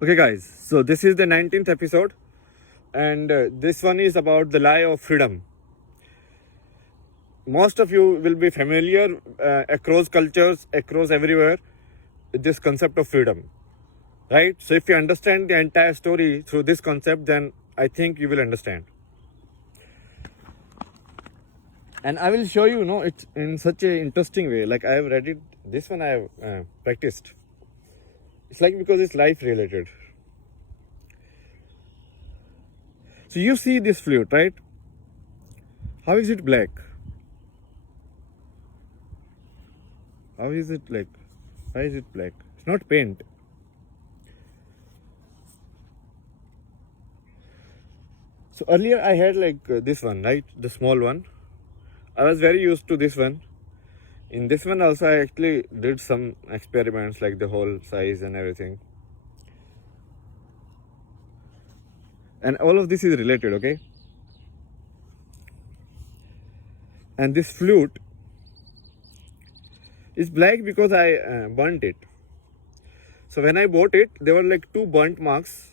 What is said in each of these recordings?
Okay, guys, so this is the 19th episode, and this one is about the lie of freedom. Most of you will be familiar across cultures, across everywhere, with this concept of freedom, right? So, if you understand the entire story through this concept, then I think you will understand. And I will show you, it's in such an interesting way. Like I have read it, this one I have practiced. It's like because it's life related. So you see this flute, right? How is it black? How is it like? Why is it black? It's not paint. So earlier I had like this one, right? The small one. I was very used to this one. In this one also I actually did some experiments like the whole size and everything. And all of this is related, okay? And this flute is black because I burnt it. So when I bought it, there were like two burnt marks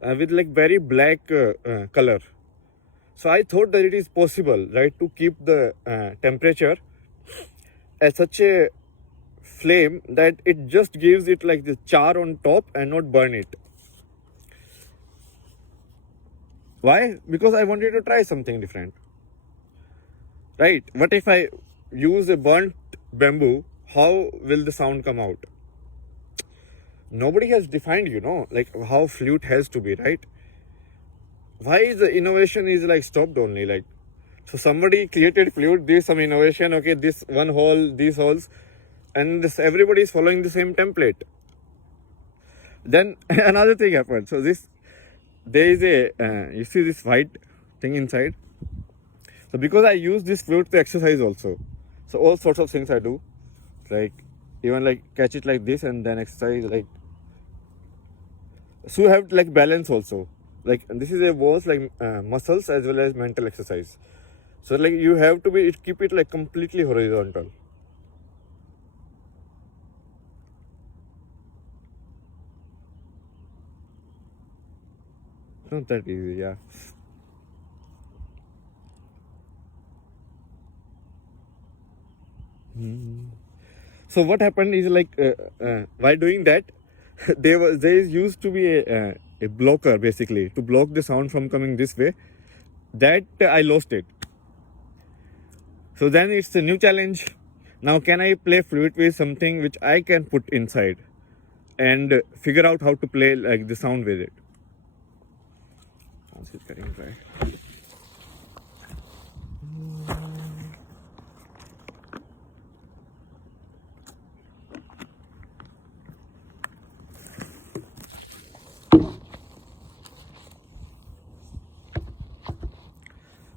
with like very black color. So I thought that it is possible, right, to keep the temperature at such a flame that it just gives it like the char on top and not burn it. Why? Because I wanted to try something different. Right? What if I use a burnt bamboo? How will the sound come out? Nobody has defined, like how flute has to be, right? Why is the innovation is like stopped only? Like, so somebody created flute, there's some innovation, okay, this one hole, these holes, and this everybody is following the same template. Then another thing happened. So there is a you see this white thing inside. So because I use this flute to exercise also, so all sorts of things I do, like even like catch it like this and then exercise like. So you have like balance also. Like this is a both like muscles as well as mental exercise. So like you have to keep it like completely horizontal. It's not that easy, yeah. So what happened is like while doing that, there used to be a blocker basically to block the sound from coming this way. That I lost it. So then it's a new challenge. Now can I play flute with something which I can put inside and figure out how to play like the sound with it.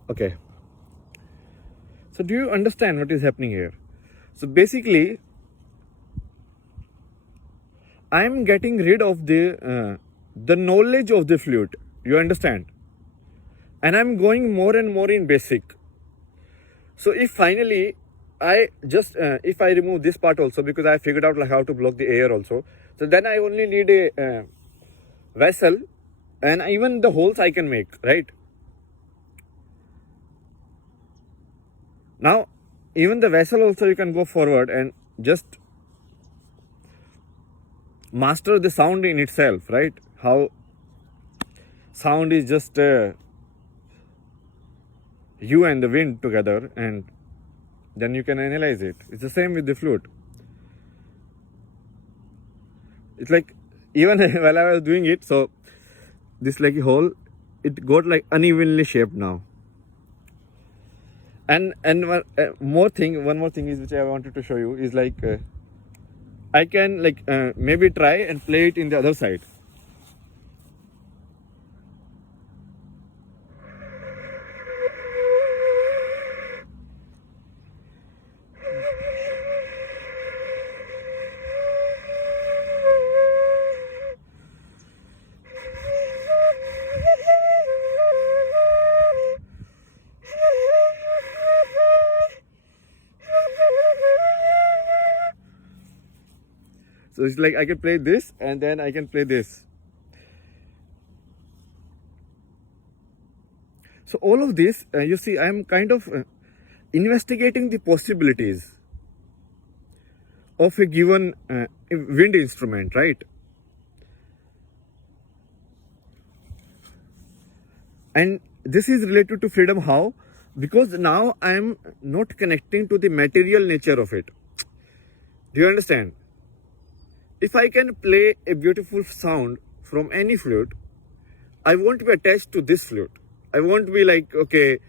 Okay. So do you understand what is happening here? So basically, I'm getting rid of the knowledge of the flute. You understand? And I'm going more and more in basic. So if finally I just if I remove this part also, because I figured out like how to block the air also, so then I only need a vessel, and even the holes I can make, right? Now even the vessel also you can go forward and just master the sound in itself, right? How sound is just you and the wind together, and then you can analyze it. It's the same with the flute. It's like even while I was doing it, so this like hole, it got like unevenly shaped now. And one more thing is which I wanted to show you is like I can like maybe try and play it in the other side. So it's like I can play this and then I can play this. So all of this, you see, I am kind of investigating the possibilities of a given wind instrument, right? And this is related to freedom. How? Because now I am not connecting to the material nature of it. Do you understand? If I can play a beautiful sound from any flute, I won't be attached to this flute. I won't be like, okay,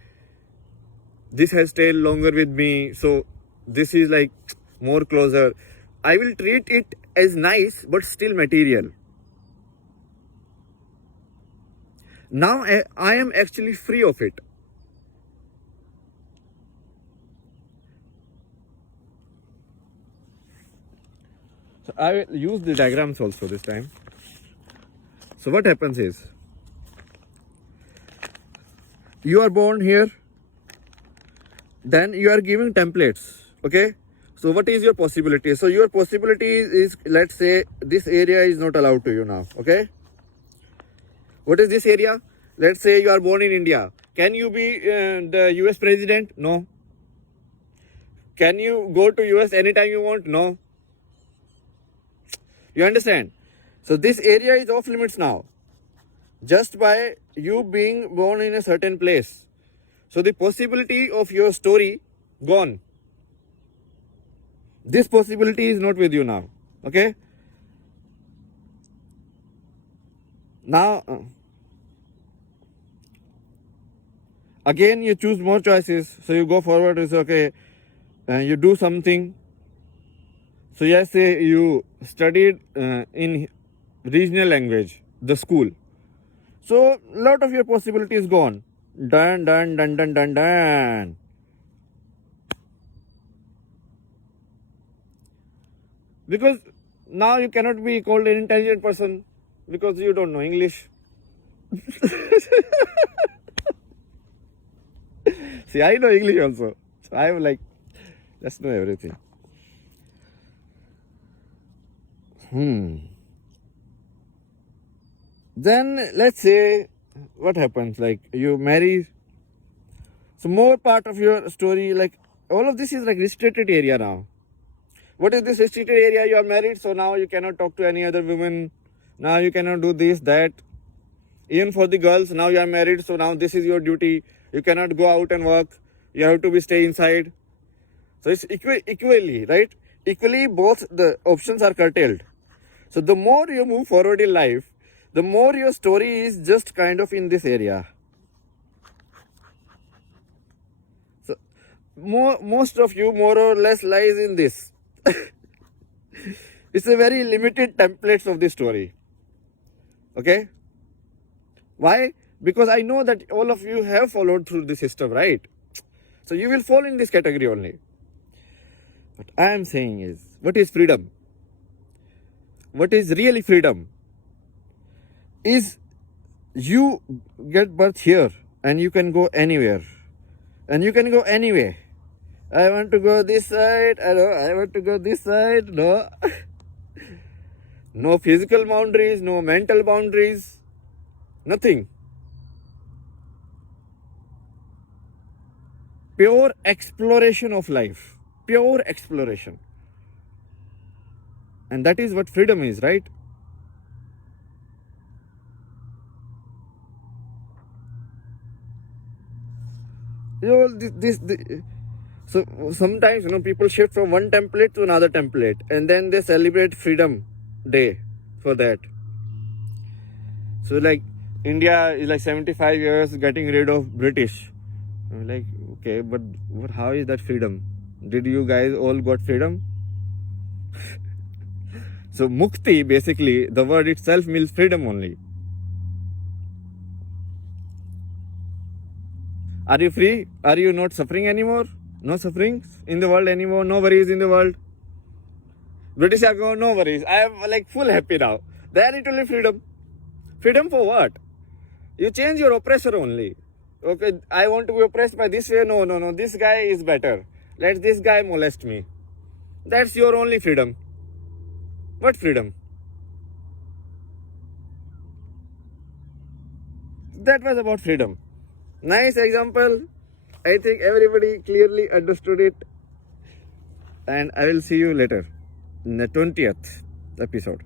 this has stayed longer with me, so this is like more closer. I will treat it as nice, but still material. Now I am actually free of it. So I will use the diagrams also this time. So what happens is, you are born here, then you are giving templates, okay? So what is your possibility? So your possibility is, let's say this area is not allowed to you now, okay? What is this area? Let's say you are born in India. Can you be the US president? No. Can you go to US anytime you want? No. You understand? So this area is off limits now, just by you being born in a certain place. So the possibility of your story gone. This possibility is not with you now, okay? Now, again you choose more choices. So you go forward, it's okay, you do something. So yes, say you studied in regional language, the school. So lot of your possibilities gone. Done, done, done, done, done, done. Because now you cannot be called an intelligent person because you don't know English. See, I know English also. So I am like, just know everything. Then let's say what happens, like you marry. So more part of your story, like all of this is like restricted area now. What is this restricted area? You are married, so now you cannot talk to any other women. Now you cannot do this, that. Even for the girls, now you are married, so now this is your duty. You cannot go out and work. You have to be stay inside. So it's equally, right? Equally, both the options are curtailed. So the more you move forward in life, the more your story is just kind of in this area. So most of you more or less lies in this. It's a very limited templates of the story. Okay? Why? Because I know that all of you have followed through the system, right? So you will fall in this category only. What I am saying is, what is freedom? What is really freedom? Is you get birth here and you can go anywhere. And you can go anywhere. I want to go this side. I want to go this side. No. No physical boundaries, no mental boundaries. Nothing. Pure exploration of life. Pure exploration. And that is what freedom is, right? You know, so sometimes, people shift from one template to another template, and then they celebrate Freedom Day for that. So like India is like 75 years getting rid of British. I'm like, okay, but how is that freedom? Did you guys all got freedom? So mukti, basically, the word itself means freedom only. Are you free? Are you not suffering anymore? No sufferings in the world anymore? No worries in the world? British are going, no worries. I am like full happy now. There it will be freedom. Freedom for what? You change your oppressor only. Okay, I want to be oppressed by this way. No. This guy is better. Let this guy molest me. That's your only freedom. What freedom? That was about freedom. Nice example. I think everybody clearly understood it. And I will see you later in the 20th episode.